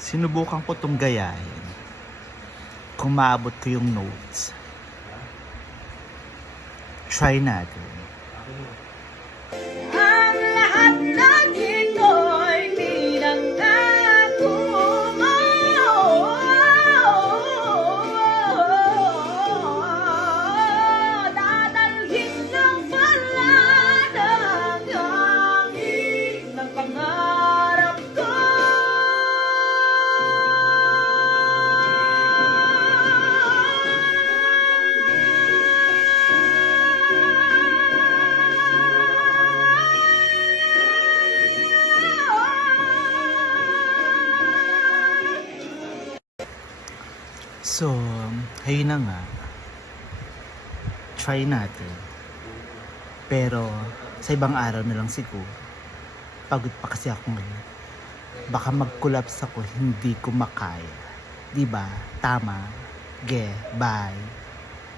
Sinubukan ko tong gayahin. Kung maabot ko yung notes. Try natin. Ang lahat ng ito'y pinangako mo. Dadalhin ng palad ang hangin ng pangarap ko. So, ayun na nga. Try natin. Pero, sa ibang araw na lang siguro. Pagod pa kasi ako ngayon. Baka mag-collapse ako, hindi ko makaya. Diba? Tama. Bye.